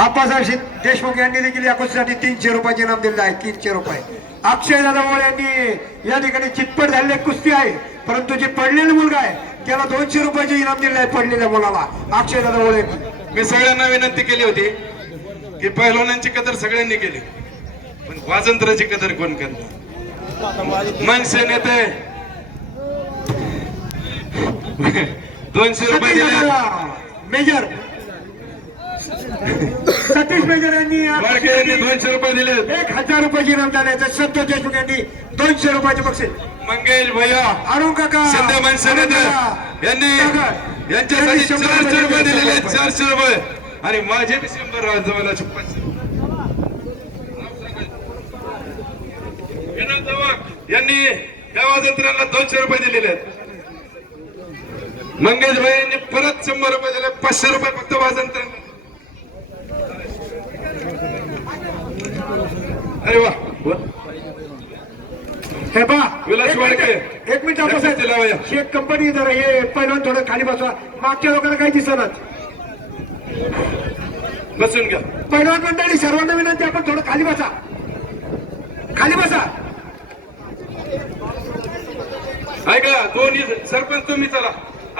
आप्पासाहेब देशमुख यांनी देखील या कुस्तीसाठी तीनशे रुपयाचे इनाम दिलेलं आहे तीनशे रुपये. अक्षय दादा मोळ यांनी या ठिकाणी चितपट झालेली कुस्ती आहे. परंतु जे पडलेला मुलगा आहे त्याला दोनशे रुपयाचे इनाम दिले आहे पडलेल्या मुलाला अक्षय दादा मोळे मी सगळ्यांना विनंती केली होती की पहिलवानांची कदर सगळ्यांनी केली पण स्वातंत्र्याची कदर कोण करणार? मनसे नेते. दोनशे रुपये दिले. मेजर. सतीश मेजर यांनी दोनशे रुपये दिले. एक हजार रुपयाचे तर संतोष देशमुख यांनी दोनशे रुपयाचे बक्षीस. मंगेश भैया अरुण काका शिंदे मनसे नेते यांनी यांच्यासाठी चारशे रुपये दिलेले चारशे रुपये. आणि माझे शंभर जवळ छप्पनशे यांनी या वाजंत्र्यांना दोनशे रुपये दिलेले आहेत. मंगेश भाई यांनी परत शंभर रुपये दिले पाचशे रुपये फक्त वाजंत्र्यांना अरे वा. हे पा विलास वाडके. एक मिनिट लक्षात दिला पाहिजे. शेत कंपनी जरा हे पहिलं थोडं खाली बसवा मागच्या लोकांना काही दिसणार बसून घ्या. पहिलवान मंडळी सर्वांना विनंती आपण थोडं खाली बसा. खाली बसा. ऐका दोन्ही सरपंच तुम्ही चला.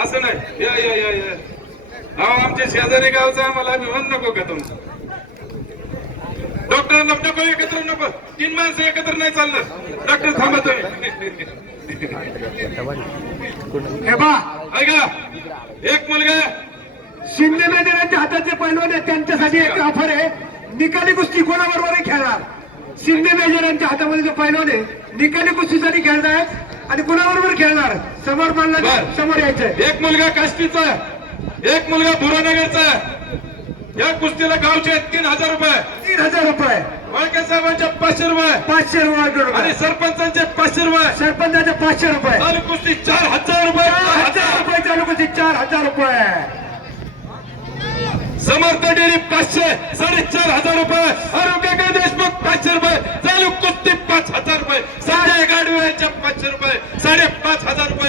असं नाही. या या या या. आमच्या शेजारी गावचा आम्हाला अभिमान नको का तुमचा डॉक्टर नको एकत्र नको. तीन माणसं एकत्र नाही चालणार. डॉक्टर थांबा तुम्ही. हे पा ऐका. एक मुलगा शिंदे मैदानाच्या हातात जे पैलवान आहेत. त्यांच्यासाठी एक ऑफर आहे. निकाली कुस्ती कोणाबरोबर खेळणार. शिंदे मेजरांच्या हातामध्ये जो पैलवान आहे निकाली कुस्तीसाठी खेळणार आणि कोणाबरोबर खेळणार? समोर मानला. समोर यायचंय. एक मुलगा काष्टीचा एक मुलगा बुरानगरचा या कुस्तीला गावचे तीन हजार रुपये. तीन हजार रुपये. वळके साहेबांचे पाचशे रुपये. पाचशे रुपये आणि सरपंचांचे पाचशे रुपये. सरपंचाचे पाचशे रुपये. चालू कुस्ती चार हजार रुपये. हजार रुपये चालू कुस्ती चार हजार रुपये. समर्थ डेअरी पाचशे साडेचार हजार रुपये. आरोग्य देशमुख पाचशे रुपये. चालू कुस्ती पाच हजार रुपये. साडे गाडव्याच्या पाचशे रुपये. साडेपाच हजार रुपये.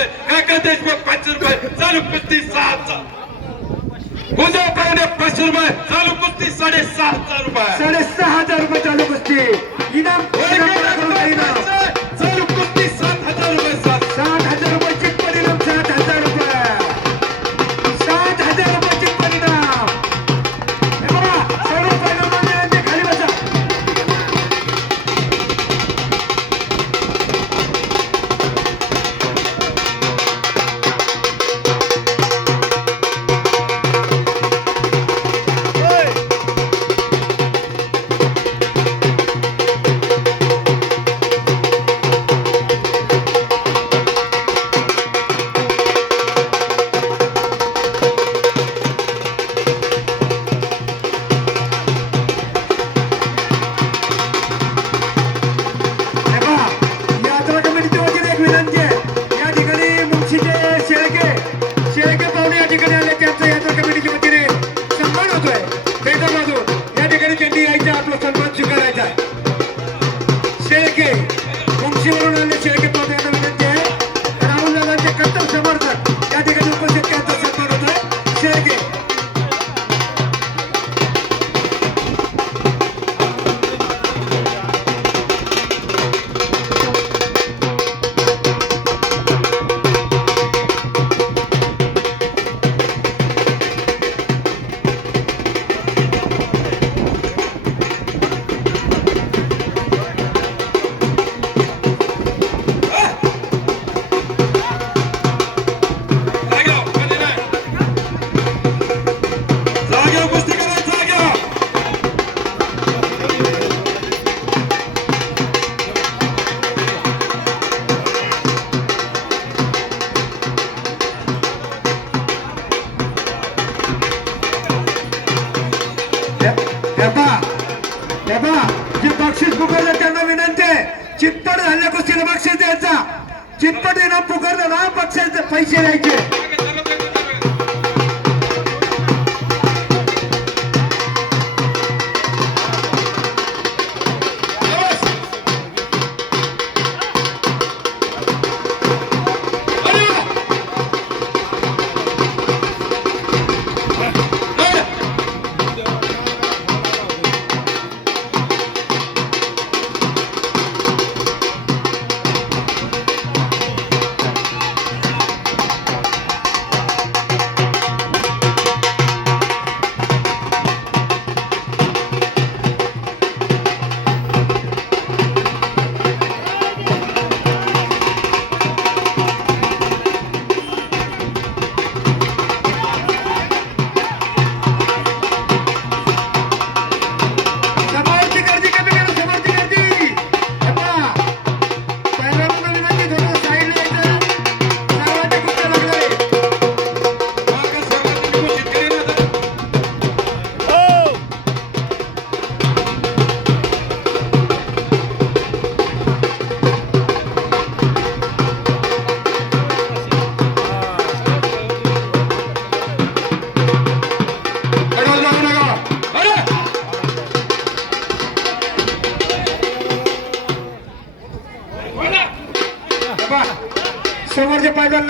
face it,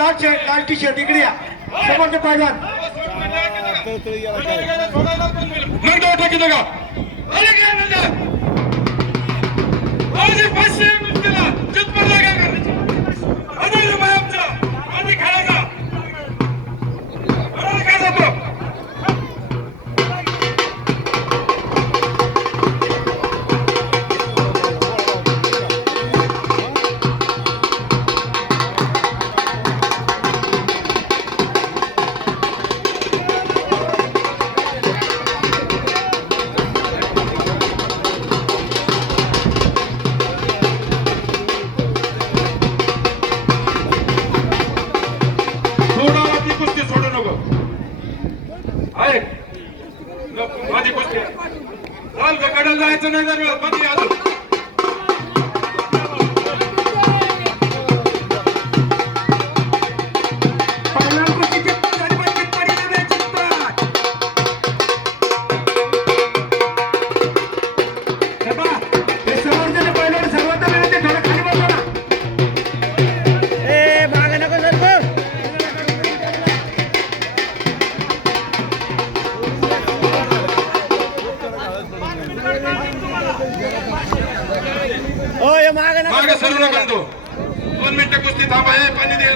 लाल शर्ट लाल टी शर्ट इकडे या समोरचे पायदान नंदा टाकी का अरे काय नंदा अरे पाचशे मागे सरू नका तू. दोन मिनिटं कुस्ती थांबा हे पाणी दे.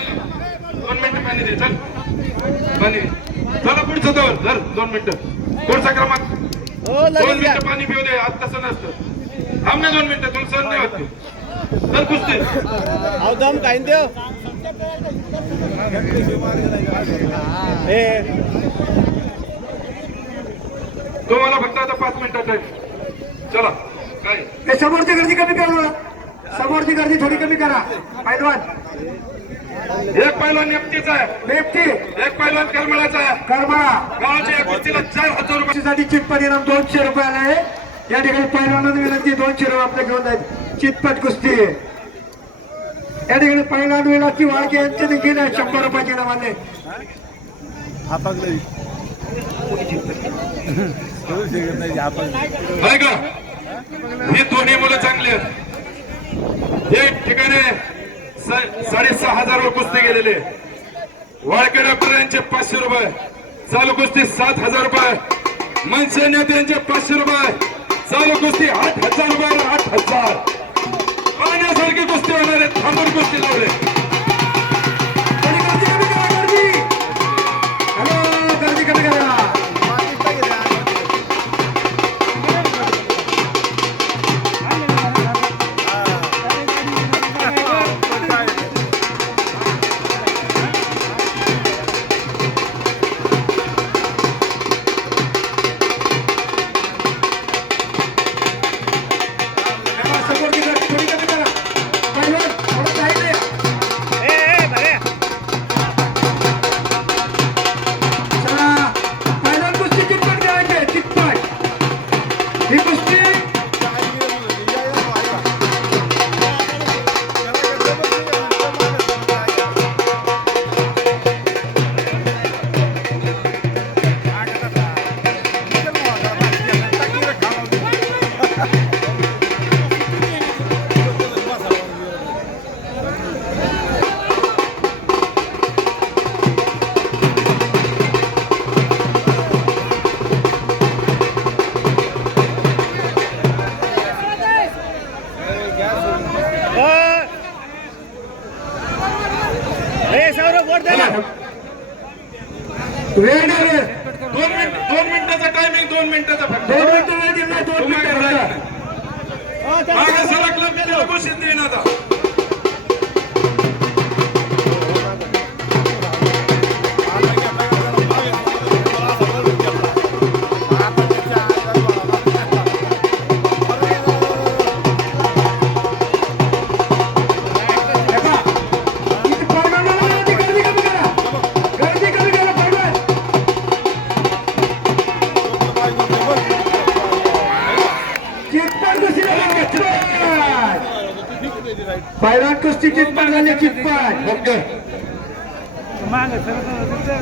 दोन मिनिटं पाणी दे चल. पाणी. चला पुढचं दर. धर दोन मिनिटं. पुढचा क्रमांक. हो दोन मिनिटं पाणी पिऊ दे. आज तसं नसतं. थांब ना दोन मिनिटं. तुला सहन नाही होत ते. चल कुस्ती दम काही देव. तुम्हाला फक्त आता पाच मिनिटं टाइम चला. काय? हे समोरची गर्दी कमी करा. समोरची गर्दी थोडी कमी करा. पैलवान. एक पैलवान नेपटीचा आहे. लेफ्टी एक पैलवान करमळाचा आहे. करमाळा. गावाच्या या कुस्तीला चार हजार रुपये. साठी चितपट इनाम दोनशे रुपयाला आहे. या ठिकाणी पहिलवानांना विनंती दोनशे रुपये आपले घेऊन जाईल. चितपट कुस्ती. या ठिकाणी पहिलवान विलासची वाळके यांचे देखील आहे. शंभर रुपयाचे का? ही दोन्ही मुलं चांगली आहेत एक ठिकाणी सा- कुस्ती गेलेले वाळके डॉक्टर यांचे पाचशे रुपये. चालू कुस्ती सात हजार रुपये. मनसे नेते यांचे पाचशे रुपये. चालू कुस्ती आठ हजार रुपये आठ हजार. पाण्यासारखी कुस्ती होणारे थांबून कुस्ती लावले. दोन मिनिटं वेळ दिला दोन मिनिटं. मागे सरकलं त्याला घोषित देईन आता पहिलवान कुस्ती